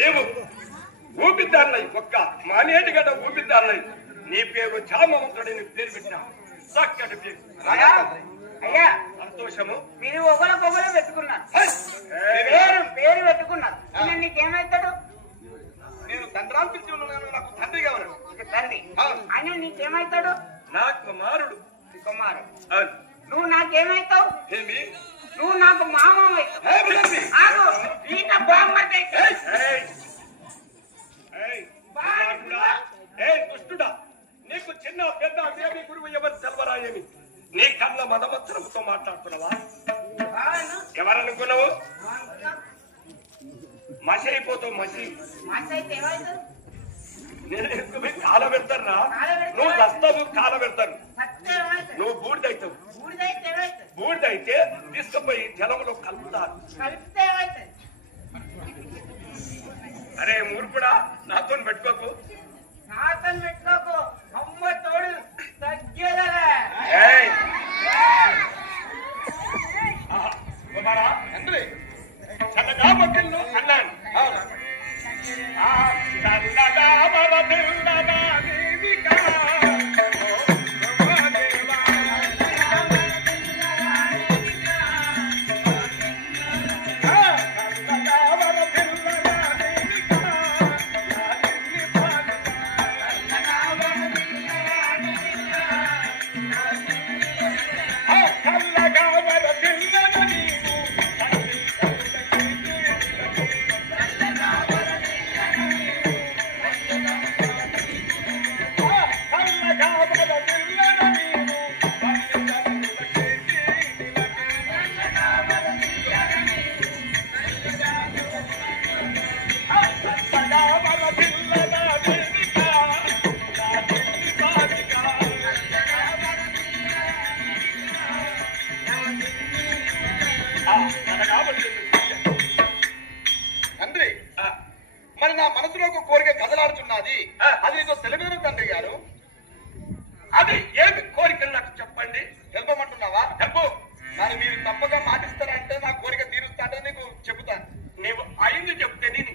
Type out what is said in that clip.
నీవు ఊపిద్దాన్నై ఒక్క మానేటి గడ్డ ఊపిద్దాన్నై నీ పేరు జామవంతుడిని పేరు పెట్టినా చక్కటి పేరు. అయ్యా సంతోషము. మీరు ఒకరికొకరు పెట్టుకున్నారు, పేరు పెట్టుకున్నారు. నీకేమైతాడు? నేను తండ్రాలు పిలిచి ఉన్నాను, నాకు తండ్రి కావాలి. తండ్రి ఆయన నీకేమైతాడు? నా కుమారుడు. కుమారుడు. నువ్వు నాకేమైతావు? ఏమి? నువ్వు నాకు మామ దుష్టుడా, నీకు చిన్న పెద్ద దేవి గురువు ఎవరు తెలవరాయని నీ కళ్ళ మదమత్తరంతో మాట్లాడుతున్నావా? ఎవరనుకున్నావు? మసి అయిపోతావు. మసి నేను ఎక్కువ కాల పెడతారా? నువ్వు దస్తావు కాల పెడతాను, నువ్వు బూడిదైతావు. బూడిదైతే తీసుకుపోయి జలంలో కలుపుతారు. అరే మూర్ఖుడా, నాతో పెట్టుకోకు. అమ్మ తోడు తగ్గేదలే. చల్లగా మొక్కలు అన్నాను. చల్లగా తండ్రి, మరి నా మనసులో ఒక కోరిక కదలాడుతున్నది, అది నీతో తెలియదు తండ్రి గారు. అది ఏమి కోరిక నాకు చెప్పండి. తెలుపమంటున్నావా? చెప్పు. మరి మీరు తప్పగా మాటిస్తారంటే నా కోరిక తీరుస్తానని నీకు చెబుతాను. నీవు అయింది చెప్తే నేను